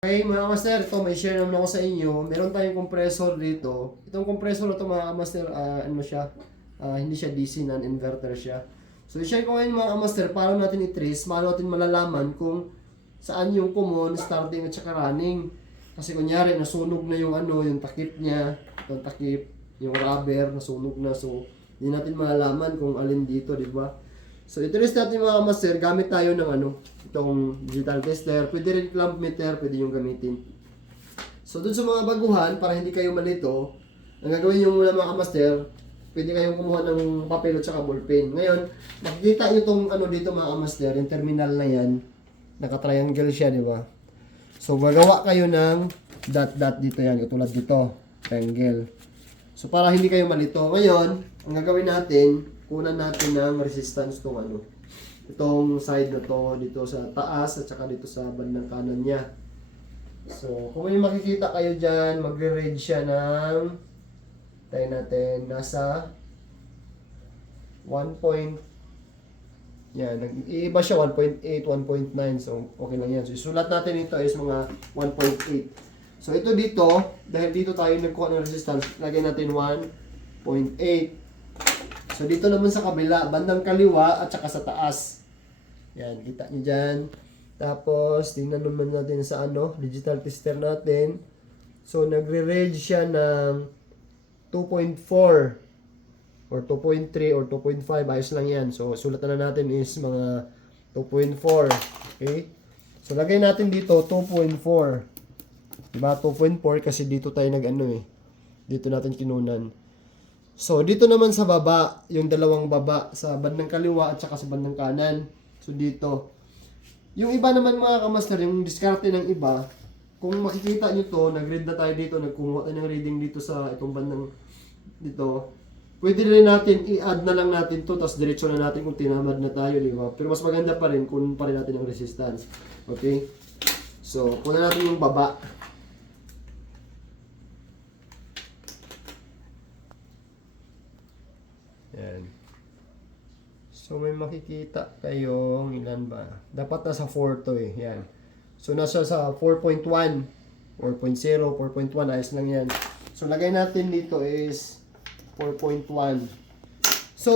Okay, mga master, ito may share naman ako sa inyo. Meron tayong compressor dito. Itong compressor na ito mga master, ano siya, hindi siya DC, non-inverter siya. So, i-share ko ngayon mga master, paano natin i-trace, paano natin malalaman kung saan yung common, starting at saka running. Kasi kunyari, nasunog na yung ano, yung takip niya, itong takip, yung rubber, nasunog na. So, hindi natin malalaman kung alin dito, di ba? So, i-trace natin mga master, gamit tayo ng ano, itong digital tester, pwede rin clamp meter, pwede yung gamitin. So, dun sa mga baguhan, para hindi kayo malito, ang gagawin nyo muna mga master, pwede kayong kumuha ng papel at saka ballpen. Ngayon, makikita nyo itong ano dito mga master, yung terminal na yan, naka-triangle siya, di ba? So, gagawa kayo ng dot-dot dito yan, katulad dito, triangle. So, para hindi kayo malito. Ngayon, ang gagawin natin, kunan natin ng resistance itong ano, itong side na to dito sa taas at saka dito sa bandang kanan niya. So, kung may makikita kayo dyan, magre-read siya ng, tayo natin, nasa 1 point, yan, nag-iiba siya, 1.8, 1.9, so okay lang yan. So, isulat natin ito is mga 1.8. So, ito dito, dahil dito tayo nagkuha ng resistance, lagyan natin 1.8. So, dito naman sa kabila, bandang kaliwa at saka sa taas. Yan, kita nyo dyan. Tapos, tingnan naman natin sa ano, digital tester natin. So, nagre-range siya ng 2.4 or 2.3 or 2.5. Ayos lang yan. So, sulatan na natin is mga 2.4. Okay? So, lagay natin dito 2.4. Diba? 2.4 kasi dito tayo nag-ano eh. Dito natin kinunan. So, dito naman sa baba, yung dalawang baba, sa bandang kaliwa at saka sa bandang kanan. So, dito. Yung iba naman mga kamaster, yung diskarte ng iba, kung makikita nyo to, nag-read na tayo dito, nagkumuha tayo ng reading dito sa itong bandang dito. Pwede rin natin, i-add na lang natin to, tapos diretso na natin kung tinamad na tayo, di ba? Pero mas maganda pa rin kung pa rin natin ang resistance. Okay? So, kunan natin yung baba. Yan. So, may makikita kayong ilan ba? Dapat nasa 4 to eh. Yan. So, nasa sa 4.1, 4.0, 4.1. Ayos lang yan. So, lagay natin dito is 4.1. So,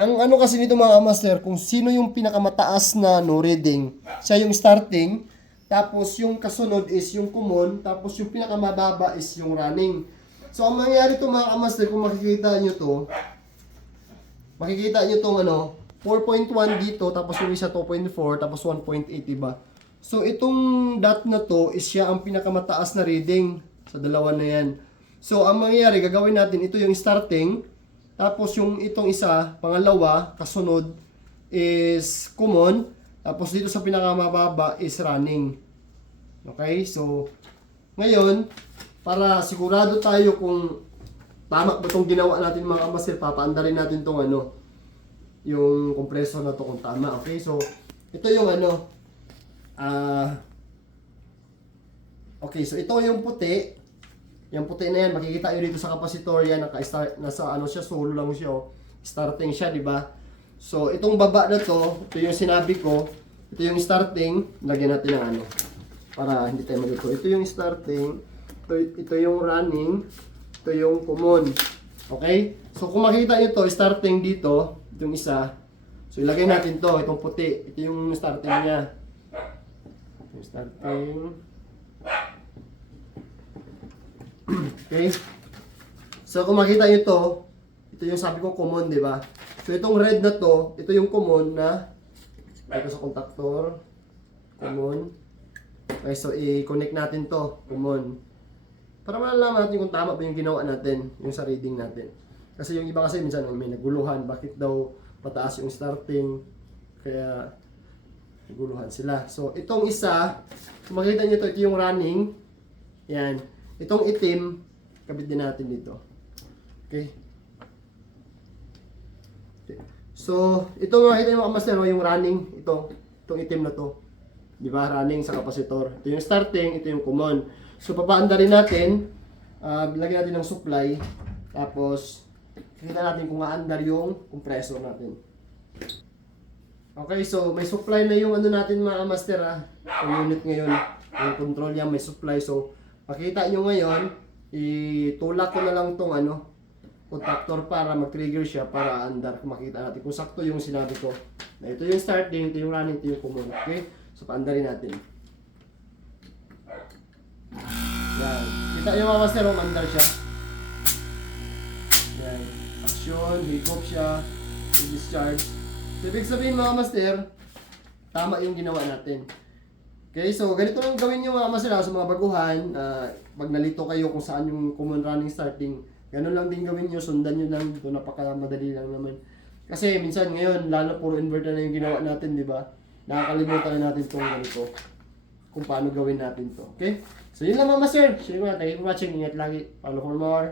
ang ano kasi nito mga master, kung sino yung pinakamataas na no reading, siya yung starting, tapos yung kasunod is yung common, tapos yung pinakamababa is yung running. So, ang mangyayari ito mga master, kung makikita nyo to, makikita nyo itong ano, 4.1 dito, tapos yung isa 2.4, tapos 1.8, diba? So, itong dot na to is siya ang pinakamataas na reading sa dalawa na yan. So, ang mangyayari, gagawin natin, ito yung starting, tapos yung itong isa, pangalawa, kasunod, is common, tapos dito sa pinakamababa is running. Okay? So, ngayon, para sigurado tayo kung tama ba itong ginawa natin mga master, papaandarin natin itong ano, yung compressor na to kung tama. Okay, so ito yung ano, okay, so ito yung puti. Yung puti na yan, makikita nyo dito sa capacitor yan, nasa ano siya, solo lang siya, oh. Starting siya, di ba? So itong baba na to, ito yung sinabi ko, ito yung starting, lagyan natin ng ano, para hindi tayo malito. Ito yung starting, ito yung running, ito yung common. Okay? So, kung makita nyo to, starting dito, itong isa. So, ilagay natin to, itong puti. Ito yung starting niya. Yung starting. Okay? So, kung makita nyo to, ito yung sabi ko common, di ba? So, itong red na to, ito yung common na ito sa contactor. Common. Okay, so, i-connect natin to. Common. Para malalaman natin kung tama ba yung ginawa natin, yung sa reading natin. Kasi yung iba kasi minsan may naguluhan, bakit daw mataas yung starting, kaya naguluhan sila. So itong isa, kung makita nyo ito yung running, yan. Itong itim, kabit din natin dito. Okay. So ito makita nyo mga master, yung running, itong itim na to. Di ba? Running sa capacitor. Ito yung starting, ito yung common. So, papaanda rin natin, lagyan natin ng supply, tapos, kita natin kung aandar yung compressor natin. Okay, so may supply na yung ano natin mga master, yung unit ngayon. Yung control niya, may supply. So, pakita nyo ngayon, itulak ko na lang tong contactor para mag-trigger siya para andar. Makita natin kung sakto yung sinabi ko. Na ito yung starting, ito yung running, ito yung common. Okay? So, paandarin natin. Yan. Kita nyo mga master, umandar siya. Yan. Action, higop siya, discharge. So, ibig sabihin mga master, tama yung ginawa natin. Okay, so ganito lang gawin nyo mga master sa mga baguhan. Pag nalito kayo kung saan yung common running starting, ganun lang din gawin nyo, sundan nyo lang. Ito napakamadali lang naman. Kasi minsan ngayon, lalo puro inverter na yung ginawa natin, di ba? Nakakalimutan na natin itong ganito. Kung paano gawin natin to. Okay? So yun lang mga master. Share ko na. Thank you for watching. Ingat lagi. Follow for more.